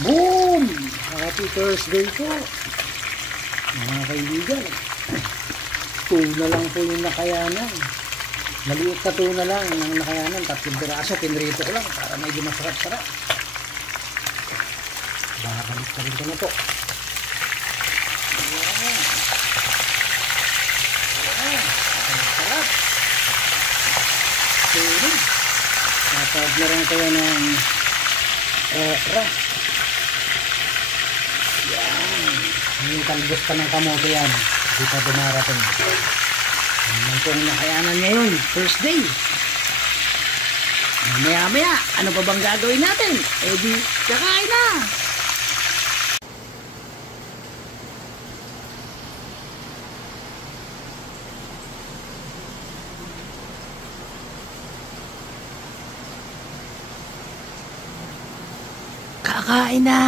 Boom! Happy Thursday po, mga kaibigan. Tuna lang po yung nakayanan. Maliit na tuna lang ang nakayanan. 3 piraso, pinrito ko lang para medyo masarap-sarap. Babalik ka rin ko na po. Ayan. Ayan. Sarap. Tuna. Napaglaran ko yan ng okra. Yan. Yung talbos pa ng kamote yan. Hindi pa dumarating. Naman po ang nakayanan ngayon. First day. Maya-maya, ano pa bang gagawin natin? Eh di, kakain na! Kakain na!